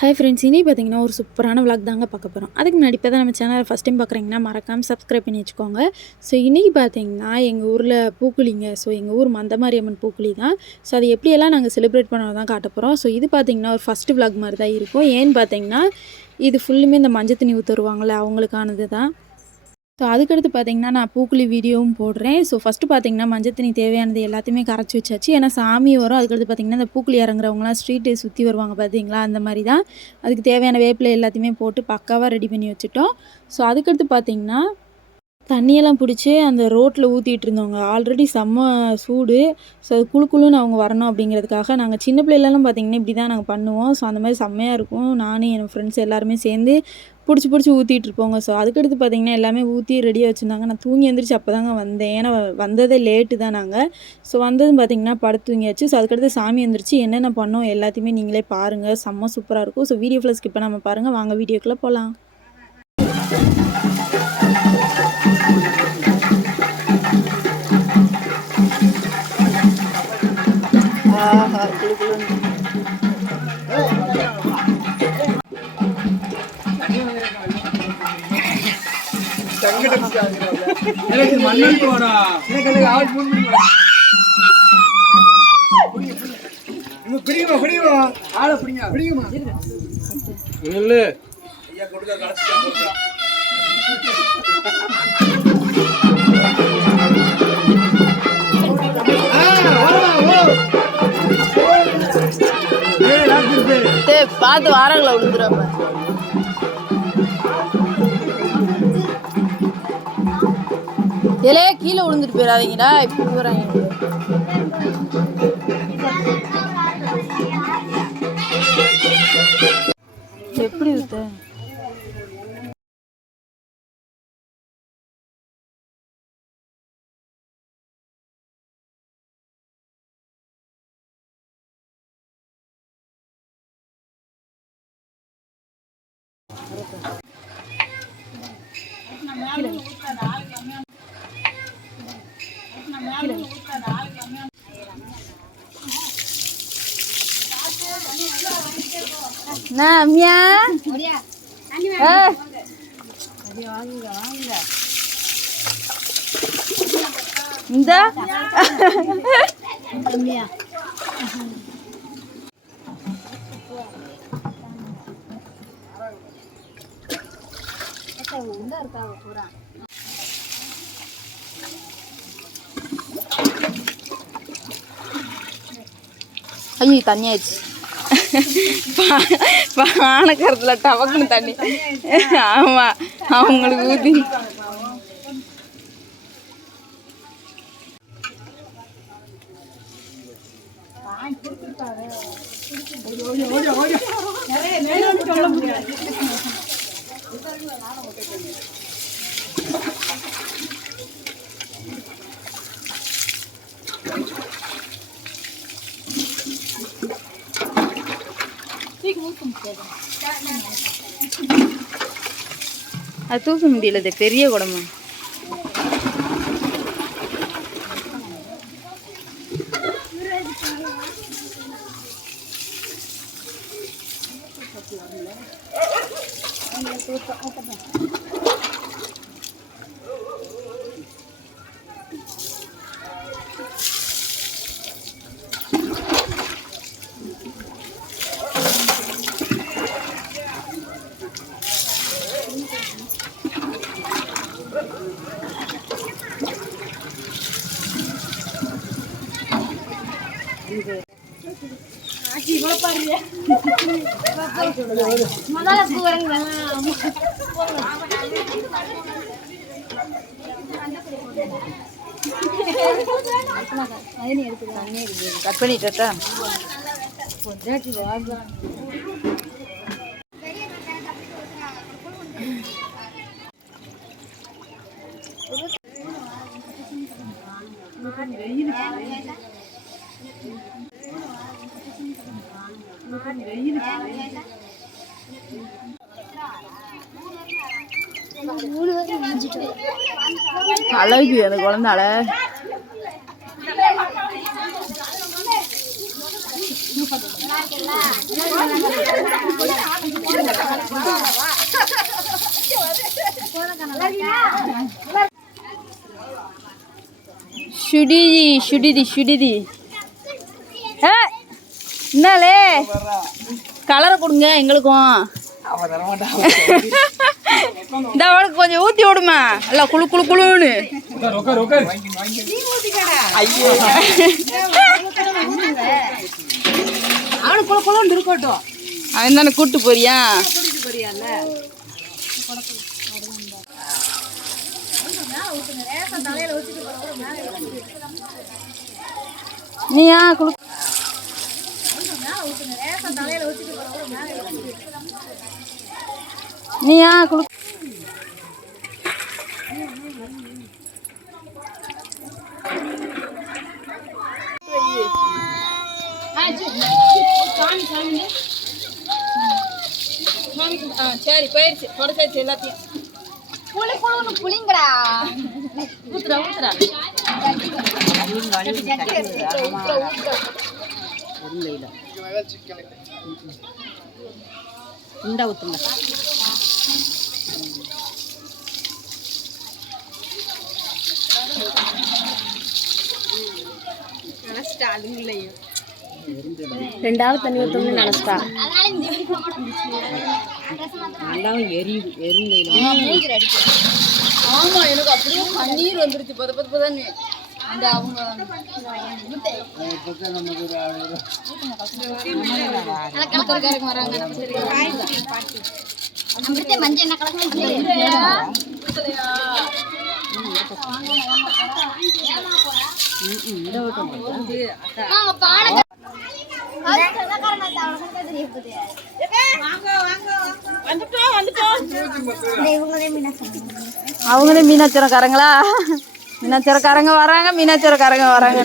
Hi friends, இனி பார்த்தீங்கன்னா ஒரு சூப்பரான விளாக் தாங்க பார்க்க போகிறோம். அதுக்கு முன்னாடி இப்போ தான் நம்ம சேனலை ஃபஸ்ட் டைம் பார்க்குறீங்கன்னா மறக்காமல் சப்ஸ்கிரைப் பண்ணி வச்சுக்கோங்க. ஸோ இன்றைக்கி பார்த்தீங்கன்னா எங்கள் ஊரில் பூக்குழிங்க. ஸோ எங்கள் ஊர் மந்தமாரியம்மன் பூக்குழி தான். ஸோ அது எப்படியெல்லாம் நாங்கள் செலிப்ரேட் பண்ண தான் காட்ட போகிறோம். ஸோ இது பார்த்தீங்கன்னா ஒரு ஃபஸ்ட்டு விளாக் மாதிரி தான் இருக்கும். ஏன்னு பார்த்தீங்கன்னா இது ஃபுல்லுமே இந்த மஞ்சள் தண்ணி ஊற்றுருவாங்களே அவங்களுக்கானது தான். ஸோ அதுக்கடுத்து பார்த்தீங்கன்னா நான் பூக்குழி வீடியோவும் போடுறேன். ஸோ ஃபஸ்ட்டு பார்த்தீங்கன்னா மஞ்சள் தண்ணி தேவையானது எல்லாத்தையுமே கரைச்சி வச்சாச்சு. ஏன்னா சாமி வரும். அதுக்கடுத்து பார்த்தீங்கன்னா இந்த பூக்குழி இறங்குறவங்களாம் ஸ்ட்ரீட்டு சுற்றி வருவாங்க பார்த்தீங்களா, அந்த மாதிரி தான். அதுக்கு தேவையான வேப்பிலை எல்லாத்தையுமே போட்டு பக்காவாக ரெடி பண்ணி வச்சுட்டோம். ஸோ அதுக்கடுத்து பார்த்தீங்கன்னா தண்ணியெல்லாம் பிடிச்சி அந்த ரோட்டில் ஊற்றிட்டு இருந்தவங்க ஆல்ரெடி செம்ம சூடு. ஸோ அது குழுன்னு அவங்க வரணும் அப்படிங்கிறதுக்காக நாங்கள் சின்ன பிள்ளைகளெல்லாம் பார்த்திங்கன்னா இப்படி தான் நாங்கள் பண்ணுவோம். ஸோ அந்த மாதிரி செம்மையாக இருக்கும். நானும் என் ஃப்ரெண்ட்ஸ் எல்லாருமே சேர்ந்து பிடிச்சி ஊற்றிட்டு இருப்போங்க. ஸோ அதுக்கடுத்து பார்த்திங்கன்னா எல்லாமே ஊற்றி ரெடியாக வச்சுருந்தாங்க. நான் தூங்கி எழுந்திரிச்சு அப்போ தாங்க வந்தேன். ஏன்னா வந்ததே லேட்டு தான் நாங்கள். ஸோ வந்ததும் பார்த்திங்கன்னா படுத்து தூங்கியாச்சு. ஸோ அதுக்கடுத்து சாமி எழுந்திரிச்சு என்னென்ன பண்ணோம் எல்லாத்தையுமே நீங்களே பாருங்கள். செம்ம சூப்பராக இருக்கும். ஸோ வீடியோ ஃபுல்லாக ஸ்கிப் பண்ணாமல் பாருங்கள். வாங்க வீடியோக்குள்ளே போகலாம். பார்த்து வாரங்களை விழுந்துடுறப்ப இலையே கீழே விழுந்துட்டு போயிடாதீங்கடா. இப்படி வராங்க எப்படி ஊத்த இந்த ஐயோ தண்ணி ஆயிடுச்சு. பானக்கரத்துல டவக்குன்னு தண்ணி. ஆமா அவங்களுக்கு ஊத்தி அது தூக்க முடியல. பெரிய குடமா கட் பண்ணிட்டா அழகு அந்த குழந்தால. சுடிதி ஏ என்னலே கலரை கொடுங்க எங்களுக்கும். இந்த அவனுக்கு கொஞ்சம் ஊற்றி விடுமா எல்லாம் குழு குழு குழுன்னு. அவனுக்கு குழு குழுன்னு இருக்கட்டும். அவன் தானே கூட்டு போறியா? நீயா குழு நீயா குழு சரி போயிடுச்சு தொடச்சாச்சு எல்லாத்தையும். புளிங்கடா ஊத்துறா ஊத்துறா இந்த ஊத்துங்க. ரெண்டாவது தண்ணி ஊற்றணும்னு நினச்சிட்டா. நல்லாவும் எரியுது எருங்கையில். ஆமா எனக்கு அப்படியே கண்ணீர் வந்துருச்சு பதன்னு. அந்த அவங்க அவங்களே மீனாட்சிரக்காரங்களா? மீனாட்சிரக்காரங்க வராங்க, மீனாட்சிரக்காரங்க வராங்க.